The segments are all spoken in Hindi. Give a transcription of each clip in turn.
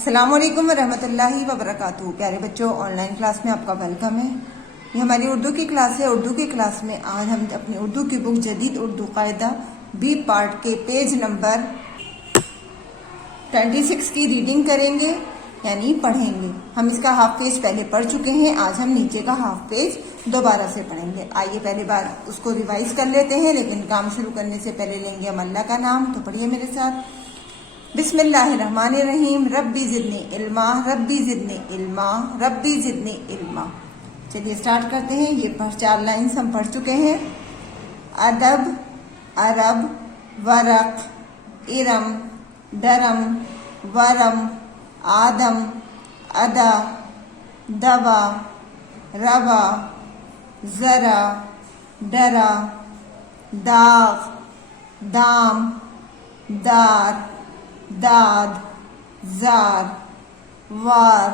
अस्सलाम वालेकुम रहमतुल्लाहि व बरकातुहू। प्यारे बच्चों, ऑनलाइन क्लास में आपका वेलकम है। ये हमारी उर्दू की क्लास है। उर्दू की क्लास में आज हम अपनी उर्दू की बुक जदीद उर्दू कायदा बी पार्ट के पेज नंबर 26 की रीडिंग करेंगे, यानी पढ़ेंगे। हम इसका हाफ पेज पहले पढ़ चुके हैं। आज हम नीचे का हाफ पेज दोबारा से पढ़ेंगे। आइए पहली बार उसको रिवाइज कर लेते हैं, लेकिन काम शुरू करने से पहले लेंगे हम अल्लाह का नाम। तो पढ़िए मेरे साथ। बिस्मिल्लाहिर्रहमानिर्रहीम। रब्बी ज़िदनी इल्मा, रब्बी ज़िदनी इल्मा, रब्बी ज़िदनी इल्मा। चलिए स्टार्ट करते हैं। ये 4 लाइन्स हम पढ़ चुके हैं। अदब, अरब, वरक, इरम, दरम, वरम, आदम, अदा, दवा, रवा, जरा, डरा, दाग, दाम, दार, दाद, जार, वार,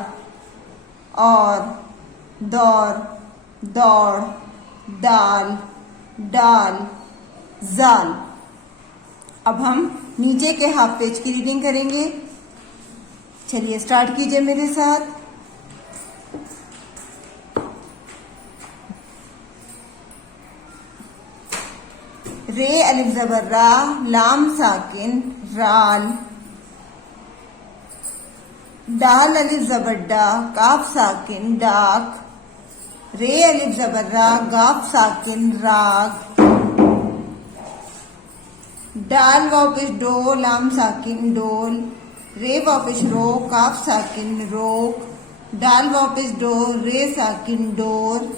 और, दौर, दौड़, दाल, डाल, जाल। अब हम नीचे के हाफ पेज की रीडिंग करेंगे। चलिए स्टार्ट कीजिए मेरे साथ। रे अलिफ ज़बर रा, लाम साकिन राल, दाल अलिफ ज़बर डा, काफ साकिन डाक, रे अलिफ ज़बर रा, गाफ साकिन राग, डाल वापिश डो, लाम साकिन डोल, रे वापिश रो, काफ साकिन रोक, डाल वापिश डो, रे साकिन डोर,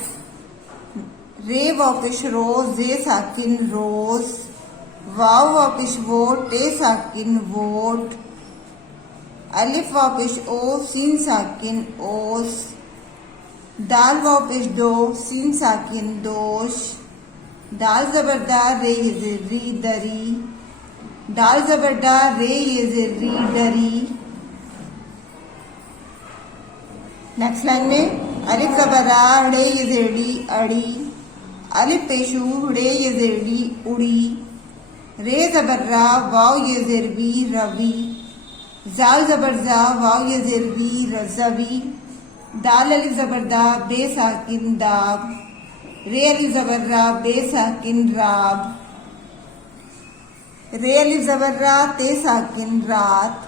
रे वापिश रो, जे साकिन रोज, वाव वापिश वो, टे साकिन वोट, अलिफ वापिश ओ, सीन साकिन ओस, दाल वापिश दो, सीन साकिन दोश, दाल जबरदार, रे ये ज़िर्री दरी, दाल जबरदार, रे ये ज़िर्री डरी। नेक्स्ट लाइन में अलिफ ज़बरा, रे ये ज़िर्री अड़ी, अलिफ पेशू, रे ये ज़िर्री उड़ी, रे ज़बर्रा, वाव ये ज़िर्वी रवी, जाल ज़बरजा, वाव ये ज़िर्वी रज़वी, दाल अलिफ ज़बरदा, बे साकिन दाब, रे अलिफ ज़बर्रा, बे साकिन राब, रे अलिफ ज़बर्रा, ते साकिन रात,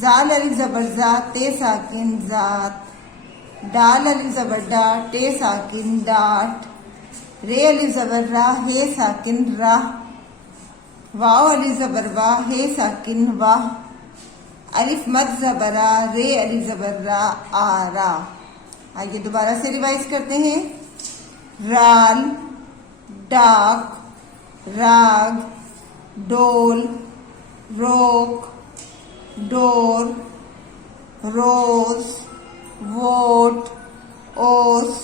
जाल अलिफ ज़बरजा, ते साकिन जात, डाल अलिफ ज़बरदा, टे साकिन डाट, रे अलिफ ज़बर्रा, हे साकिन राह, वाव अलिफ ज़बरवा, हे साकिन वाह, अलिफ मद ज़बरा, रे अलिफ ज़बर्रा आरा। आइए दोबारा से रिवाइज करते हैं। राल, डाक, राग, डोल, रोक, डोर, रोज, वोट, ओस,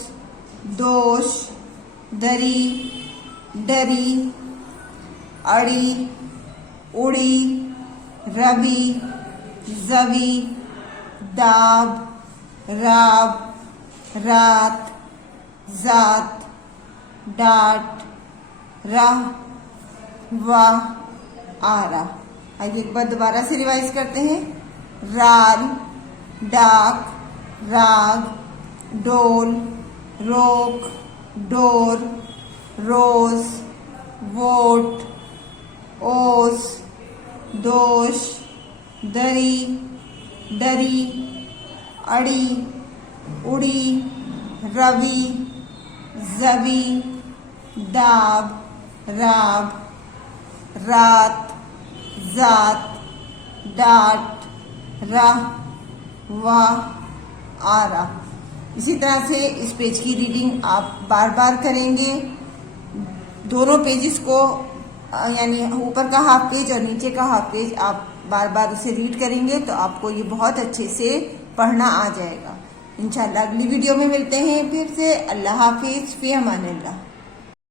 दोष, दरी, डरी, अड़ी, उड़ी, रबी, जवी, दाब, राब, रात, जात, डाट, राह, वाह, आरा। आइए एक बार दोबारा से रिवाइज करते हैं। राल, डाक, राग, डोल, रोक, डोर, रोज, वोट, ओस, दोष, दरी, डरी, अड़ी, उड़ी, रवि, जवी, दाब, राब, रात, जात, डाट, राह, वाह, आरा। इसी तरह से इस पेज की रीडिंग आप बार बार करेंगे। दोनों पेजेस को, यानी ऊपर का हाफ पेज और नीचे का हाफ पेज, आप बार बार उसे रीड करेंगे तो आपको ये बहुत अच्छे से पढ़ना आ जाएगा। इंशाल्लाह अगली वीडियो में मिलते हैं फिर से। अल्लाह हाफिज, फी अमानिल्लाह।